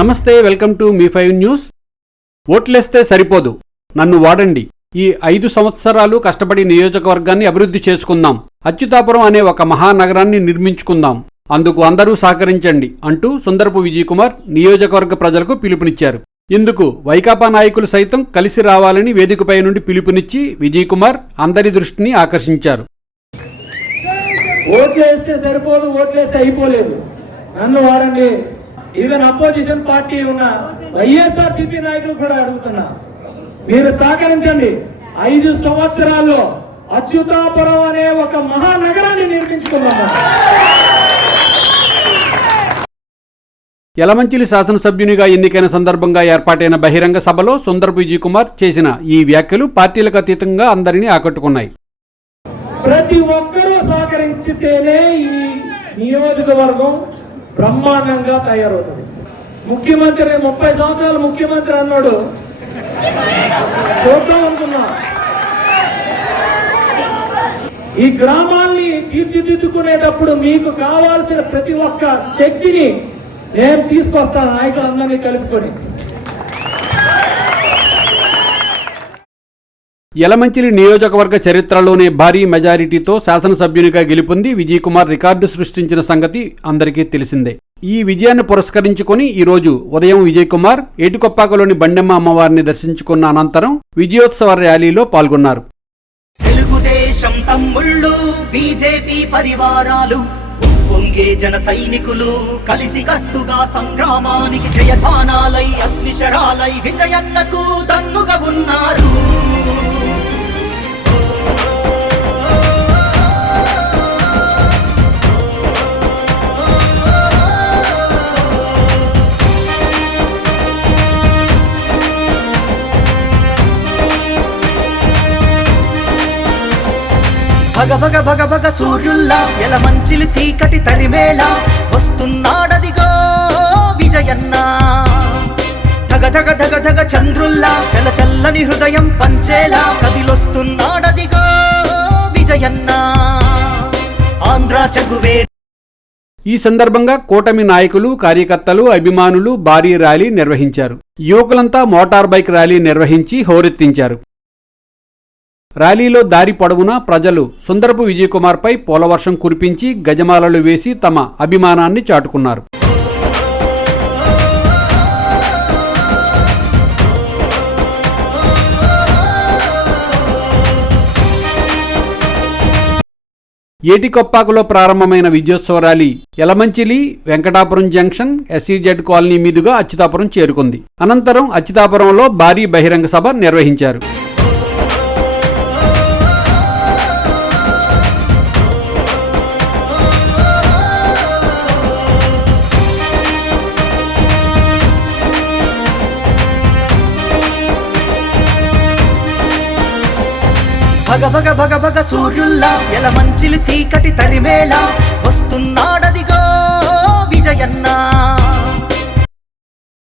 నమస్తే welcome to మీ five news. ఓట్లేస్తే సరిపోదు. నన్ను వాడండి. ఈ ఐదు సంవత్సరాలు కష్టపడి నియోజకవర్గాన్ని అభివృద్ధి చేసుకుందాం. అచ్యుతాపురం అనే ఒక మహానగరాన్ని నిర్మించుకుందాం. అందుకు అందరూ సహకరించండి అంటూ సుందరపు విజయ్ కుమార్ నియోజకవర్గ ప్రజలకు పిలుపునిచ్చారు. ఇందుకు వైకాపా నాయకులు సైతం కలిసి రావాలని వేదికపై నుండి పిలుపునిచ్చి విజయ్ కుమార్ అందరి దృష్టిని ఆకర్షించారు. ఓట్లేస్తే సరిపోదు ఓట్లేస్తే అయిపోలేదు. నన్ను వాడండి. ఈవెన్ అపోజిషన్ పార్టీ ఉన్న వైఎస్ఆర్ సిపి నాయకులు కూడా అడుగుతున్నా. మీరు సహకరించండి. ఐదు సంవత్సరాల్లో అచ్యుతాపురం అనే ఒక మహానగరాన్ని నిర్మించుకున్నాము యలమంచిలి శాసనసభ్యునిగా ఎన్నికైన సందర్భంగా ఏర్పాటైన బహిరంగ సభలో విజయ్ కుమార్ చేసిన ఈ వ్యాఖ్యలు పార్టీలకు అతీతంగా అందరినీ ఆకట్టుకున్నాయి. ప్రతి ఒక్కరూ సహకరించితేనే ఈ నియోజకవర్గం బ్రహ్మాండంగా తయారవుతుంది. ముఖ్యమంత్రి ముప్పై సంవత్సరాలు ముఖ్యమంత్రి అన్నాడు. చూద్దాం అనుకున్నా. ఈ గ్రామాల్ని తీర్చిదిద్దుకునేటప్పుడు మీకు కావాల్సిన ప్రతి ఒక్క శక్తిని నేను తీసుకొస్తాను నాయకులందరినీ కలుపుకొని. యలమంచిలి నియోజకవర్గ చరిత్రలోనే భారీ మెజారిటీతో శాసనసభ్యునిగా గెలుపొంది విజయ్ కుమార్ రికార్డు సృష్టించిన సంగతి అందరికీ తెలిసిందే. ఈ విజయాన్ని పురస్కరించుకొని ఈరోజు ఉదయం విజయ్ కుమార్ ఏటికొప్పాకలోని బండెమ్మ అమ్మవారిని దర్శించుకున్న అనంతరం విజయోత్సవ ర్యాలీలో పాల్గొన్నారు. తెలుగుదేశం తమ్ముళ్ళు బీజేపీ పరివారాలు పొంగే జన సైనికులు కలిసి కట్టుగా సంగ్రామానికి జయధ్వానాలై అగ్నిశరాలై విజయన్నకు దన్నుగా ఉన్నారు. భగ భగ భగ భగ సూర్యుల్లా ఎల మంచిలు చీకటి తరిమేలా వస్తున్నాడదిగో విజయన్న. ధగ ధగ ధగ ధగ చంద్రుల్లా చల చల్లని హృదయం పంచేలా కదిలొస్తున్నాడదిగో విజయన్న. ఆంధ్ర చగువే. ఈ సందర్భంగా కూటమి నాయకులు కార్యకర్తలు అభిమానులు భారీ ర్యాలీ నిర్వహించారు. యువకులంతా మోటార్ బైక్ ర్యాలీ నిర్వహించి హోరెత్తించారు. ర్యాలీలో దారి పొడవునా ప్రజలు సుందరపు విజయకుమార్పై పూలవర్షం కురిపించి గజమాలలు వేసి తమ అభిమానాన్ని చాటుకున్నారు. ఏటికొప్పాకులో ప్రారంభమైన విజయోత్సవ rally Yelamanchili Venkatapuram junction SEZ colony మీదుగా అచ్యుతాపురం చేరుకుంది. అనంతరం అచ్యుతాపురంలో భారీ బహిరంగ సభ నిర్వహించారు. భగ భగ భగ భగ సూర్యుల్లా ఎల మంచిలు చీకటి తరిమేలా వస్తున్నాడదిగో విజయన్న.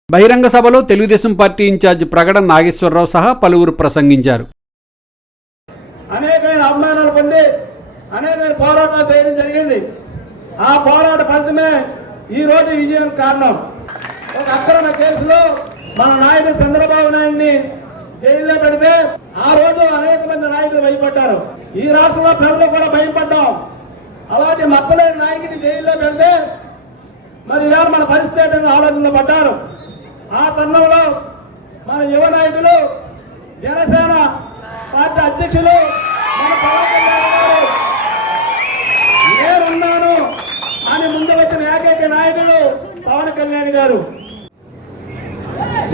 బహిరంగ సభలో తెలుగుదేశం పార్టీ ఇన్ఛార్జ్ ప్రగడ నాగేశ్వరరావు సహా పలువురు ప్రసంగించారు. అనేకమైన అవమానాలు పొంది అనేకమైన పోరాటాలు చేయడం జరిగింది. ఆ పోరాట ఫలితమే ఈ రోజు విజయం కారణం. ఒక అక్రమ కేసులో మన నాయకుడు చంద్రబాబు నాయుడిని జైల్లో పెడితే ఆ రోజు అనేక మంది నాయకులు భయపడ్డారు. ఈ రాష్ట్రంలో ప్రజలు కూడా భయపడ్డాం. అలాంటి మత్తలేని నాయకుడిని జైల్లో పెడితే మరి ఇవాళ మన పరిస్థితి ఆలోచనలో పడ్డారు. ఆ తరుణంలో మన యువ నాయకులు జనసేన పార్టీ అధ్యక్షులు మన పవన్ కళ్యాణ్ గారు నేనున్నాను అని ముందు వచ్చిన ఏకైక నాయకుడు పవన్ కళ్యాణ్ గారు.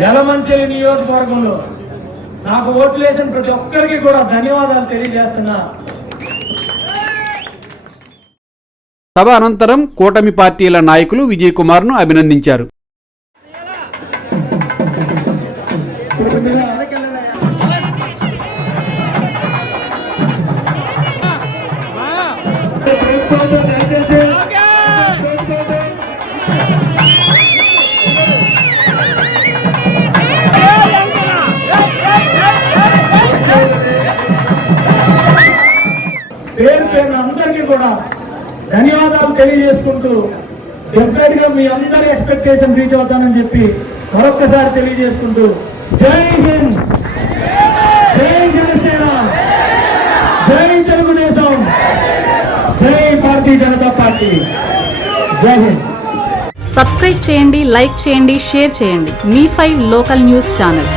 యలమంచిలి నియోజకవర్గంలో నాకు ఓట్లు వేసిన ప్రతి ఒక్కరికి కూడా ధన్యవాదాలు తెలియజేస్తున్నా. సభ అనంతరం కూటమి పార్టీల నాయకులు విజయ్ కుమార్ను అభినందించారు. కూడా ధన్యవాదాలు తెలియజేసుకుంటూ డెఫినెట్గా మీ అందరి ఎక్స్పెక్టేషన్ రీచ్ అవుతానని చెప్పి మరొక్కసారి తెలియజేసుకుంటూ జై హింద్. జై జనసేన. జై తెలుగుదేశం. జై భారతీయ జనతా పార్టీ. జై హింద్. సబ్స్క్రైబ్ చేయండి లైక్ చేయండి షేర్ చేయండి. మీ ఫైవ్ లోకల్ న్యూస్ ఛానల్.